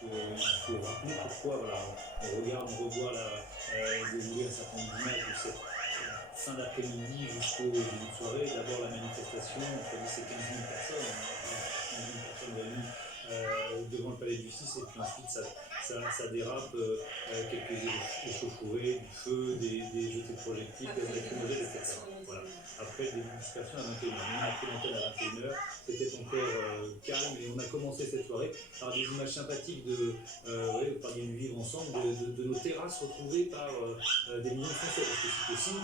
faut rappeler pourquoi voilà, on regarde, on revoit dérouler un certain nombre d'images de cette fin d'après-midi jusqu'au début de soirée. D'abord la manifestation, entre 10 et 15 000 personnes, 15 000 personnes réunies devant le palais de justice, et puis ensuite ça dérape, quelques échauffourées, du feu, des jetés de projectiles, des lacrymogènes, etc. Voilà. Après, des dispersions à 21h. On a pris l'antenne à 21h, c'était encore calme, et on a commencé cette soirée par des images sympathiques vous parliez du vivre ensemble, de nos terrasses retrouvées par des millions de Français, parce que c'est aussi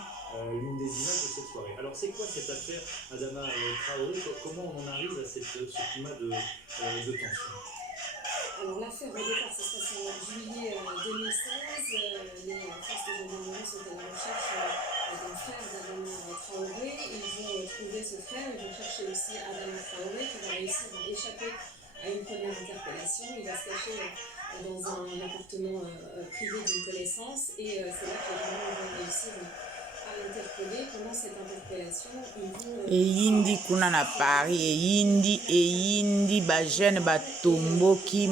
l'une des images de cette soirée. Alors c'est quoi cette affaire Adama Traoré? Comment on en arrive à ce climat de tension? Alors l'affaire au départ, ça se passe en juillet 2016. Les forces de gendarmerie sont à la recherche d'un frère d'Adama Traoré. Ils vont trouver ce frère, ils vont chercher aussi Adama Traoré qui va réussir à échapper à une première interpellation. Il va se cacher dans un appartement privé d'une connaissance, et c'est là que les gendarmes vont réussir à l'interpeller. Pendant cette interpellation, ils vont... eyindi kuna na Paris, eyindi ba jeune batomboki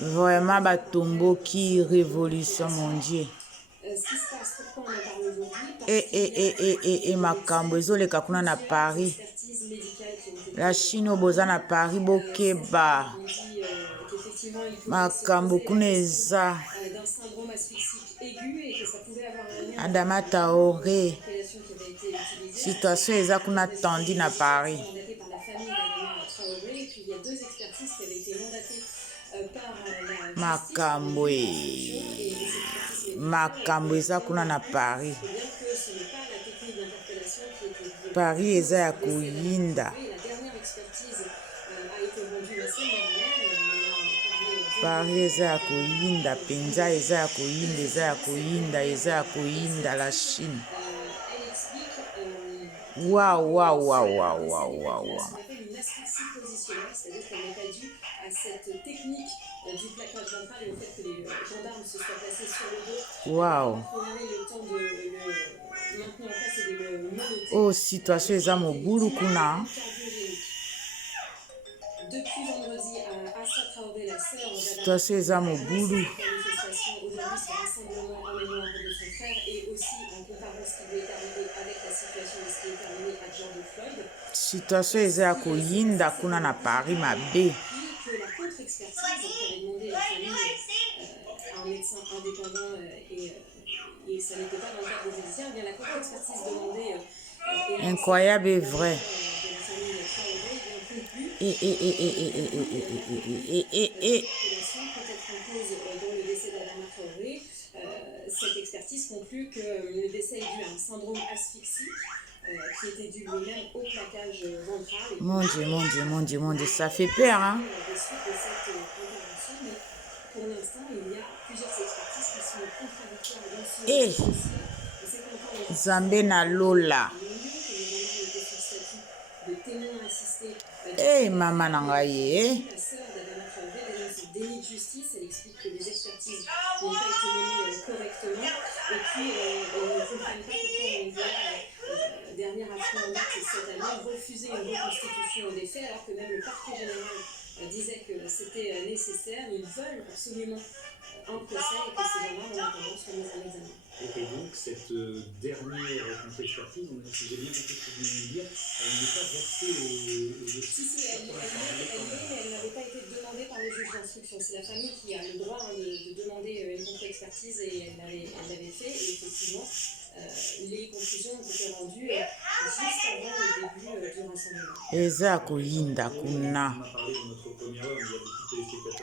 vraiment batomboki révolution, mon Dieu. Ce qui se passe, pourquoi on en parle aujourd'hui? Et makambo ezoleka kuna na Paris, la Chine boza na Paris bokeba makambo kuna eza Adama Traoré, situation eza kuna tendue na Paris. Makambo eza kuna na Paris. Paris eza ya koyinda. Paris eza ya koyinda penza, eza ya koyinda, eza ya koyinda, eza ya koyinda la Chine. Waouh. Waouh. Oh, situation eza mobulu kuna. Depuis vendredi, Assa Traoré, la sœur situation eza mobulu. Rassemblement en mémoire de son frère, et aussi en comparant ce qui lui est arrivé avec la situation de ce qui est arrivé à George Floyd. Situation eza ya koyinda kuna na Paris mabe. Que la contre-expertise qu'avait demandé la famille à un médecin indépendant, et ça n'était pas dans le cadre des judiciaires, bien la contre-expertise demandée incroyable et vrai. Cette expertise conclut que le décès est dû à un syndrome asphyxique qui était dû lui-même au plaquage ventral. Mon Dieu, ça fait peur, hein? Pour l'instant, il y a plusieurs expertises qui sont contradictoires dans ce Zambé na Lola. Maman nangaye. La sœur d'Adama Traoré dénonce déni de justice. Elle explique que les expertises n'ont pas été menées correctement. Et puis, elles ne comprennent pas pourquoi on voit, dernière action en date cette année, refuser une reconstitution des faits, alors que même le parquet général disait que c'était nécessaire. Ils veulent absolument un procès, et que ces gens-là ont tendance à mettre en examen. Et donc, cette dernière contre-expertise, si j'ai bien compris ce que vous venez de dire, elle n'est pas versée au Si, elle n'avait pas été demandée par le juge d'instruction. C'est la famille qui a le droit de demander une contre-expertise, et elle l'avait fait, et effectivement, les conclusions ont été rendues juste avant le début du rassemblement. Eza koyinda kuna.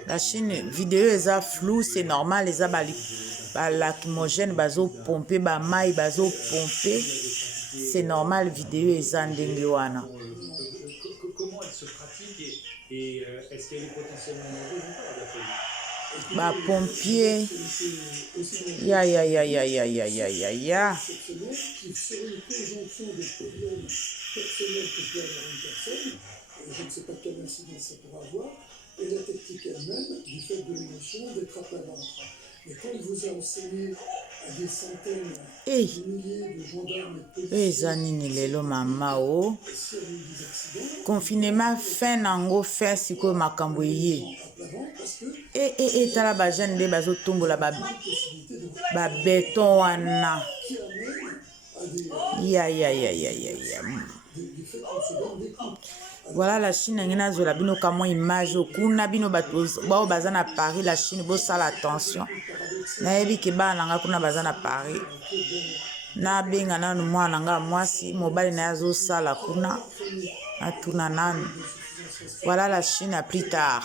La Chine, vidéo eza flou, c'est normal, eza lacrymogène bazo pomper, ba mai bazo pomper, c'est normal, vidéo eza ndenge wana. Comment elle se pratique, et est-ce qu'elle est potentiellement dangereuse ou pas d'après vous? Bah pompier, ya. Qui serait une conjonction des problèmes personnels que peut avoir une personne, je ne sais pas quelle incidence ça pourra avoir, et la technique elle-même, du fait de l'émotion, d'être à plat ventre. Mais quand il vous a enseigné à des centaines, de milliers de gendarmes et de policiers, confinement fin nango fin siko makambo ye. savante parce que tala bajane nde bazotombola possibilité de babeton wana qui amène à des, du fait qu'on se donne des coups. voilà la Chine nangi nazwela bino kamwa image okuna bino bato bao baza na Paris la Chine bosala attention nayebi ke bana nanga kuna baza na Paris nabenga nanu mwana nanga mwasi mobali na ye azosala kuna natuna nanu voilà la Chine à plus tard.